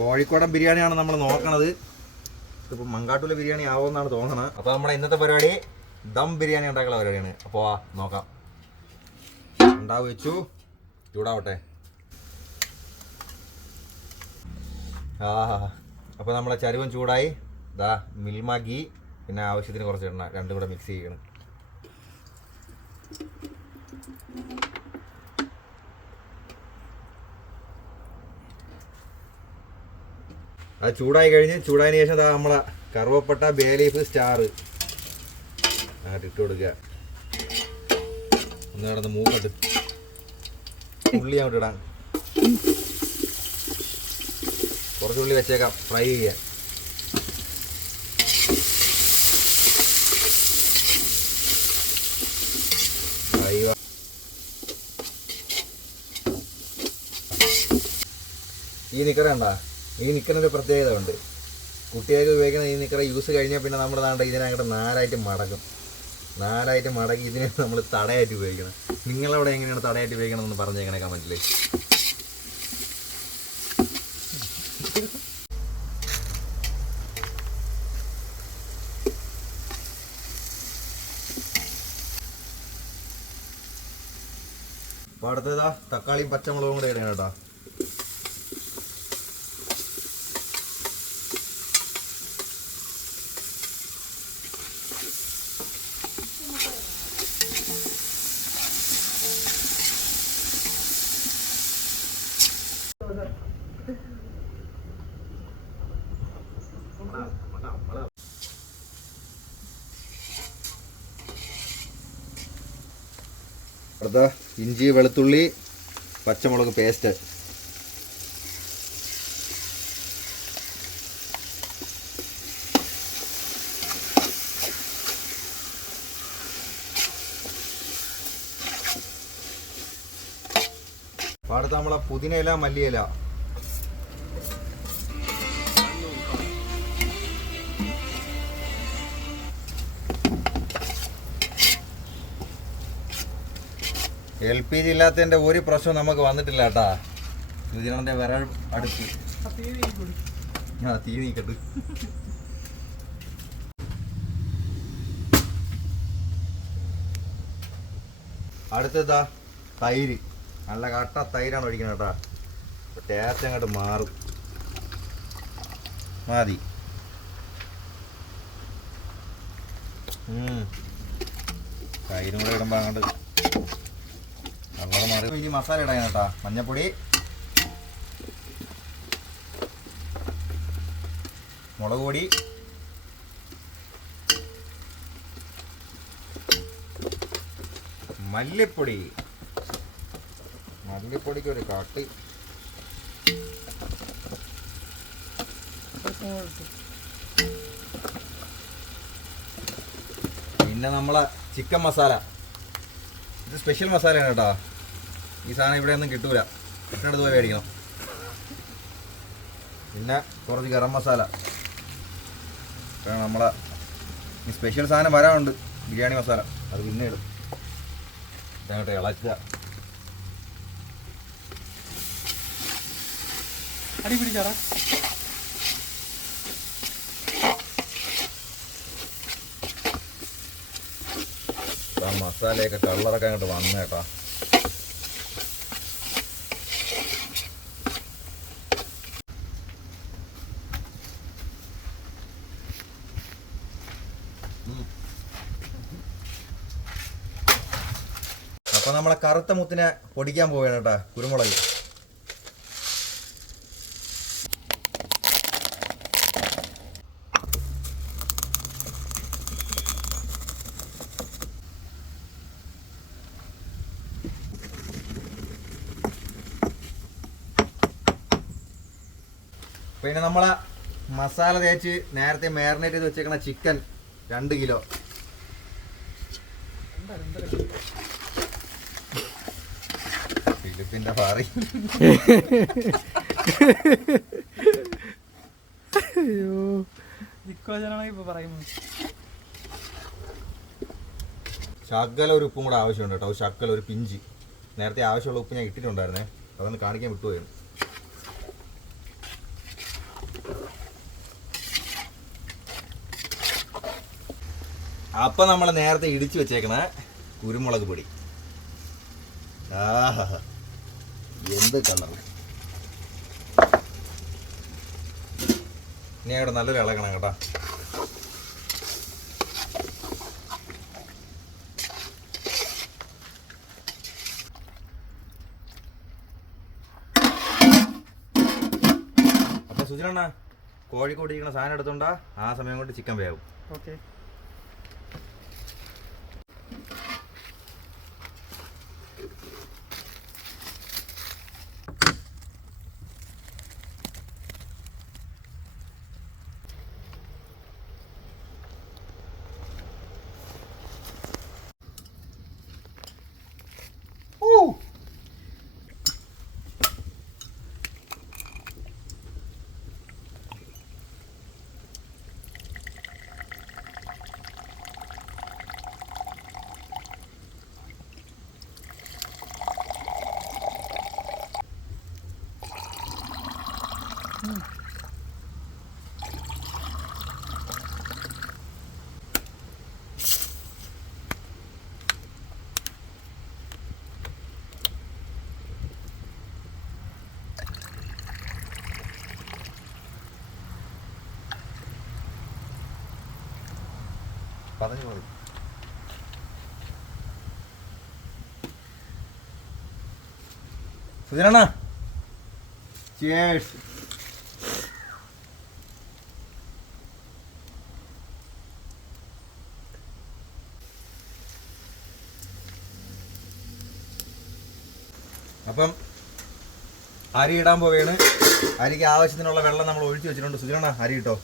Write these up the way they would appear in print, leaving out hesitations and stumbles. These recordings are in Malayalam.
കോഴിക്കോടൻ ബിരിയാണിയാണ് നമ്മൾ നോക്കണത്. ഇതിപ്പോൾ മങ്കാട്ടൂലെ ബിരിയാണി ആവുമെന്നാണ് തോന്നുന്നത്. അപ്പോൾ നമ്മുടെ ഇന്നത്തെ പരിപാടി ദം ബിരിയാണി ഉണ്ടാക്കുന്ന പരിപാടിയാണ്. അപ്പോൾ നോക്കാം. ഉണ്ടാവ് വെച്ചു, ചൂടാവട്ടെ. അപ്പോൾ നമ്മളെ ചരുവം ചൂടായി. ഇതാ മിൽമ ഗീ, പിന്നെ ആവശ്യത്തിന് കുറച്ച് എണ്ണ, രണ്ടും കൂടെ മിക്സ് ചെയ്യണം. അത് ചൂടായതിനു ശേഷം നമ്മളെ കറുവപ്പട്ട, ബേ ലീഫ്, സ്റ്റാർ അങ്ങോട്ട് ഇട്ട് കൊടുക്കുക. ഒന്ന് കിടന്ന് മൂക്കിട്ട് ഉള്ളി അങ്ങോട്ട് ഇടാം. കുറച്ച് ഉള്ളി വെച്ചേക്കാം, ഫ്രൈ ചെയ്യാൻ. ഈ നിക്കറ കണ്ടാ, ഈ നിക്കറിനൊരു പ്രത്യേകത ഉണ്ട്. കുട്ടികൾക്ക് ഉപയോഗിക്കുന്ന ഈ നിക്കറ യൂസ് കഴിഞ്ഞാൽ പിന്നെ നമ്മുടെ നാട്ടിൽ ഇതിനങ്ങോട്ട് നാലായിട്ട് മടക്കി ഇതിനെ നമ്മൾ തടയായിട്ട് ഉപയോഗിക്കണം. നിങ്ങളവിടെ എങ്ങനെയാണ് തടയായിട്ട് ഉപയോഗിക്കണം എന്ന് പറഞ്ഞേക്കണേ കമൻറ്റിൽ. അപ്പോൾ അടുത്തതാ തക്കാളിയും പച്ചമുളകും കൂടെ ഇടണം കേട്ടോ. അടുത്ത ഇഞ്ചി, വെളുത്തുള്ളി, പച്ചമുളക് പേസ്റ്റ്. അടുത്ത നമ്മളെ പുതിനയില, മല്ലിയില. LPG ഇല്ലാത്തതിൻ്റെ ഒരു പ്രശ്നം നമുക്ക് വന്നിട്ടില്ല കേട്ടാ. ഇതിനെ വിറക് അടുത്ത് തീ നീക്കട്ട്. അടുത്തതാ തൈര്. നല്ല കട്ട തൈരാണ് ഒഴിക്കുന്നത് കേട്ടാ. ടേസ്റ്റ് അങ്ങോട്ട് മാറും. മതി. തൈരും കൂടെ ഇടുമ്പോൾ അങ്ങോട്ട് മാറി. ഇനി മസാല ഇടാൻ കേട്ടാ. മഞ്ഞപ്പൊടി, മുളക് പൊടി, മല്ലിപ്പൊടിക്ക് ഒരു കാട്ട്. പിന്നെ നമ്മളെ ചിക്കൻ മസാല. ഇത് സ്പെഷ്യൽ മസാലയാണ് കേട്ടോ. ഈ സാധനം ഇവിടെ ഒന്നും കിട്ടൂല, കിട്ടണത് പോയി മേടിക്കണം. പിന്നെ കുറച്ച് ഗരം മസാല. നമ്മളെ ഈ സ്പെഷ്യൽ സാധനം വരാനുണ്ട്, ബിരിയാണി മസാല. അത് പിന്നെ ഇടും. അങ്ങോട്ട് ഇളക്കുക. അടി പിടിച്ചാറാ. മസാലയൊക്കെ കളറൊക്കെ അങ്ങോട്ട് വന്നു കേട്ടോ. അപ്പൊ നമ്മളെ കറുത്ത മുത്തിനെ പൊടിക്കാൻ പോവുകയാണ് കേട്ടാ. കുരുമുളക്. പിന്നെ നമ്മളെ മസാല തേച്ച് നേരത്തെ മാരിനേറ്റ് ചെയ്ത് വെച്ചേക്കണ ചിക്കൻ 2 കിലോ. ഫിലിപ്പിന്റെ പാറി. ശകല ഒരു ഉപ്പും കൂടെ ആവശ്യമുണ്ട് കേട്ടോ. ശകല ഒരു പിഞ്ച്. നേരത്തെ ആവശ്യമുള്ള ഉപ്പ് ഞാൻ ഇട്ടിട്ടുണ്ടായിരുന്നേ, അതൊന്ന് കാണിക്കാൻ വിട്ടുപോയാണ്. അപ്പം നമ്മൾ നേരത്തെ ഇടിച്ചു വെച്ചേക്കണ കുരുമുളക് പൊടി. ആഹാ, എന്ത് കളർ! ഇനി അവിടെ നല്ലൊരു ഇളകണം കേട്ടോ. അപ്പൊ സുജന കോഴിക്കോട് ഇരിക്കുന്ന സാധനം എടുത്തോണ്ടാ ആ സമയം കൊണ്ട് ചിക്കൻ വേവും. ഓക്കെ. പറഞ്ഞു പോയി. സുജന cheers. അപ്പം അരി ഇടാൻ പോവുകയാണ്. അരിക്ക് ആവശ്യത്തിനുള്ള വെള്ളം നമ്മൾ ഒഴിച്ചു വെച്ചിട്ടുണ്ട്. സുജന അരി ഇട്ടോ.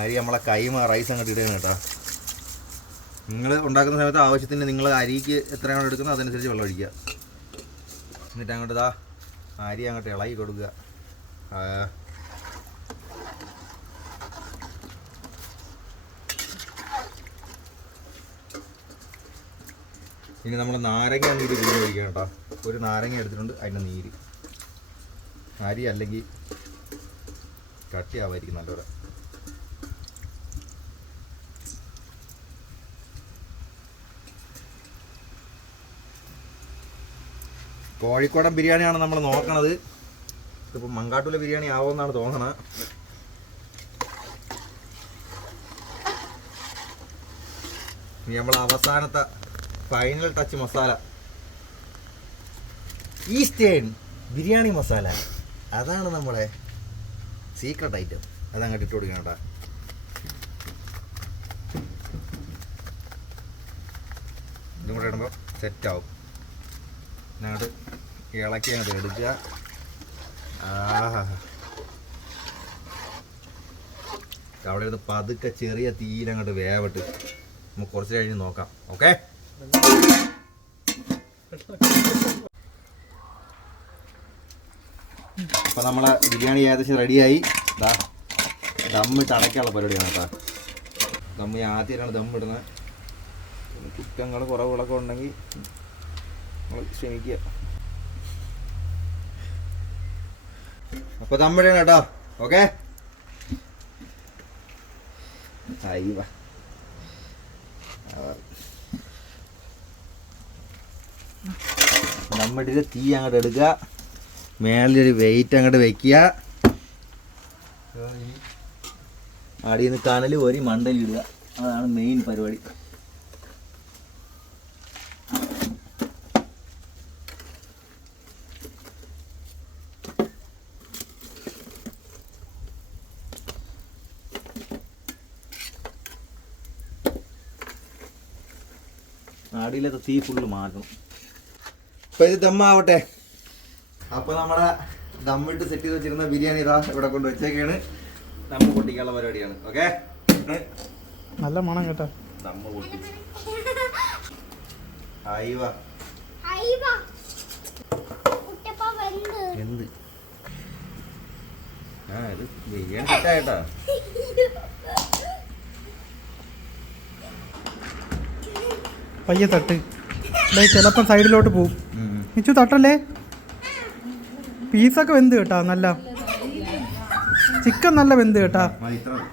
അരി നമ്മളെ കൈമ റൈസ് അങ്ങോട്ട് ഇടുകയാണ് കേട്ടോ. നിങ്ങൾ ഉണ്ടാക്കുന്ന സമയത്ത് ആവശ്യത്തിന് നിങ്ങൾ അരിക്ക് എത്രയാണ് എടുക്കുന്നത് അതനുസരിച്ച് വെള്ളം ഒഴിക്കുക. എന്നിട്ട് അങ്ങോട്ട് അരി അങ്ങോട്ട് ഇളകി കൊടുക്കുക. ഇനി നമ്മൾ നാരങ്ങ നീര് പിഴിഞ്ഞ് ഒഴിക്കണം കേട്ടോ. ഒരു നാരങ്ങ എടുത്തിട്ടുണ്ട്, അതിൻ്റെ നീര്. അരി അല്ലെങ്കിൽ കട്ടിയാവായിരിക്കും നല്ലപോലെ. കോഴിക്കോടൻ ബിരിയാണിയാണ് നമ്മൾ നോക്കണത്. ഇതിപ്പോൾ മങ്കാട്ടൂലെ ബിരിയാണി ആവുമെന്നാണ് തോന്നണത്. ഇനി നമ്മൾ അവസാനത്തെ final touch masala, eastern biryani masala, അതാണ് നമ്മുടെ സീക്രട്ട് ഐറ്റം. അതങ്ങോട്ട് ഇട്ട് കൊടുക്കണം കേട്ടോ. ഇതും കൂടെ ഇടുമ്പോൾ സെറ്റാവും. അങ്ങോട്ട് ഇളക്കി അങ്ങോട്ട് എടുക്കുക. അവിടെ ഇരുന്ന് പതുക്കെ ചെറിയ തീയിലങ്ങോട്ട് വേവിട്ട് നമുക്ക് കുറച്ച് കഴിഞ്ഞ് നോക്കാം. ഓക്കെ. അപ്പം നമ്മളെ ബിരിയാണി ഏകദേശം റെഡിയായി. ദമ്മിട്ട് അടയ്ക്കാനുള്ള പരിപാടിയാണ് കേട്ടോ. ദമ്മ് ആദ്യമായിട്ടാണ് ദമ്മിടുന്നത്. കുറ്റങ്ങൾ കുറവുകളൊക്കെ ഉണ്ടെങ്കിൽ നമ്മൾ ക്ഷമിക്കുക. അപ്പോൾ ദമ്മിടണം കേട്ടോ. ഓക്കെ. അയ്യ ദമ്മിട്ടിട്ട് തീ അങ്ങോട്ട് എടുക്കുക. മേളിലൊരു വെയിറ്റ് അങ്ങോട്ട് വെക്കുക. അടിയിൽ നിന്ന് കനൽ കോരി മണ്ടലിടുക. അതാണ് മെയിൻ പരിപാടി. അടിയിലത്തെ തീ ഫുള്ള് മാറ്റണം. അപ്പം ഇത് ദമ്മാവട്ടെ. അപ്പോൾ നമ്മുടെ ദമ്മിട്ട് സെറ്റ് ചെയ്ത് വെച്ചിരുന്ന ബിരിയാണി ഇതാ ഇവിടെ കൊണ്ട് വെച്ചേക്കാണ്. ദമ്മ് പൊട്ടിക്കാനുള്ള പരിപാടിയാണ്. ഓക്കെ. നല്ല മണം കേട്ടോ. ദമ്മ് പൊട്ടിച്ച് എന്ത് ഇത് ബിരിയാണി സെറ്റായിട്ടാ. പയ്യെ തട്ട്. ചിലപ്പം സൈഡിലോട്ട് പോവും. മിച്ചു തട്ടല്ലേ. പീസൊക്കെ വെന്ത് കേട്ടോ. നല്ല ചിക്കൻ നല്ല വെന്ത് കേട്ടാ. മതി, ഇത്ര മതി.